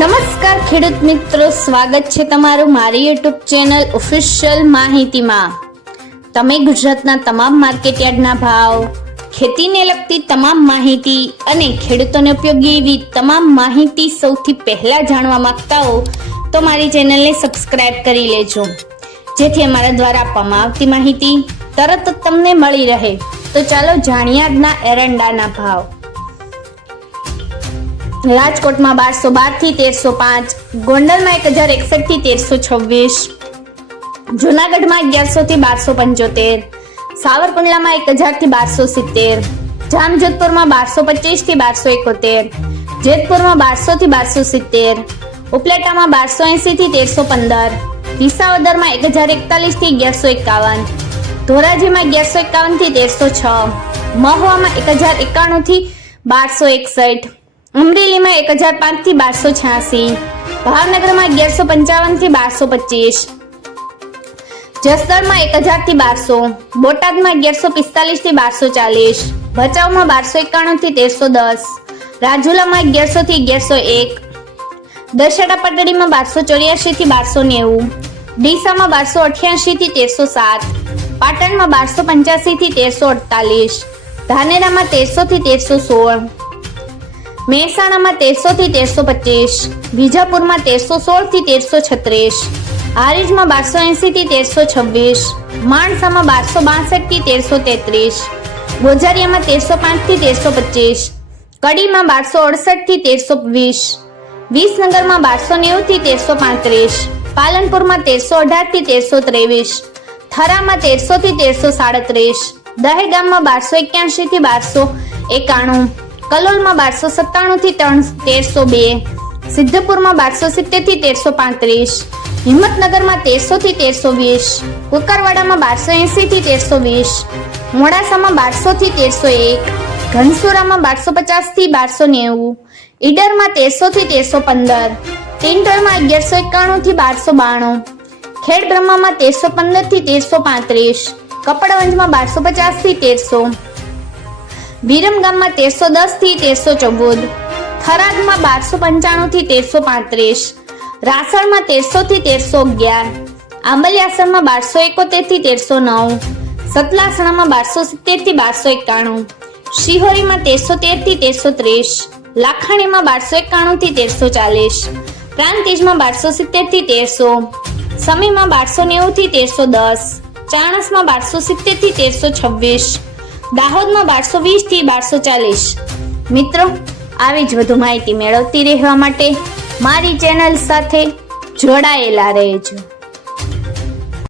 નમસ્કાર ખેડૂત મિત્રો, સ્વાગત છે તમારું મારી યુટ્યુબ ચેનલ ઓફિશિયલ માહિતીમાં। તમે ગુજરાતના તમામ માર્કેટયાર્ડના ભાવ, ખેતીને લગતી તમામ માહિતી અને ખેડૂતોને ઉપયોગી એવી તમામ માહિતી સૌથી પહેલા જાણવા માંગતા હો તો મારી ચેનલને સબસ્ક્રાઇબ કરી લેજો, જેથી અમારા દ્વારા આપવામાં આવતી માહિતી તરત જ તમને મળી રહે। તો ચાલો જાણીએ આજના એરંડાના ભાવ। રાજકોટમાં 1212 થી 1305, ગોંડલમાં 1061 થી 1326, જૂનાગઢમાં 1100 થી 1275, સાવરકુંડલામાં 1000 થી 1270, જામજોધપુરમાં 1225 થી 1271, જેતપુરમાં 1200 થી 1270, ઉપલેટામાં 1280 થી 1315, વિસાવદરમાં 1041 થી 1151, ધોરાજીમાં 1151 થી 1306, મહુવામાં 1091 થી 1261, અમરેલીમાં 1005 થી 1286, ભાવનગરમાં 1155 થી 1225, જસદણમાં 1000 થી 1200, બોટાદમાં 1145 થી 1240, ભચાઉમાં 1291 થી 1310, રાજુલામાં 1100 થી 1101, દશેડા પટડીમાં 1284 થી 1290, ડીસામાં 1288 થી 1307, પાટણમાં 1285 થી 1348, ધાનેરામાં 1300 થી 1316, મહેસાણામાં 1300 થી 1325, વિજાપુરમાં 1316 થી 1336, હારીજમાં 1280 થી 1326, માણસામાં 1262 થી 1333, ગોઝારિયામાં 1305 થી 1325, કડીમાં 1268 થી 1320, વિસનગરમાં 1290 થી 1335, પાલનપુરમાં 1318 થી 1323, થરામાં 1300 થી 1337, દહેગામમાં 1281 થી 1291, કલોલમાં 1297 થી 1302, સિદ્ધપુરમાં 1270 થી 1335, હિંમતનગરમાં 1300 થી 1320, કુકરવાડામાં 1280 થી 1320, મોડાસામાં 1200 થી 1301, ઘનસુરામાં 1250 થી 1290, ઈડરમાં 1300 થી 1315, ટિંટોળમાં 1191 થી 1292, ખેડબ્રહ્મામાં 1315 થી 1335, કપડવંજમાં 1250 થી 1300, વિરમગામમાં 1310 થી 1314, થરાદમાં 1295 થી 1335, રાસણમાં 1300 થી 1311, આંબલિયાસરમાં 1271 થી 1309, સતલાસણામાં 1270 થી 1291, શિહોરીમાં 1313 થી 1330, લાખાણીમાં 1291 થી 1340, પ્રાંતિજમાં 1270 થી 1300, સમીમાં 1290 થી 1310, ચાણસમાં 1270 થી 1326, દાહોદમાં 1220 થી 1240। મિત્રો, આવી જ વધુ માહિતી મેળવતી રહેવા માટે મારી ચેનલ સાથે જોડાયેલા રહેજો।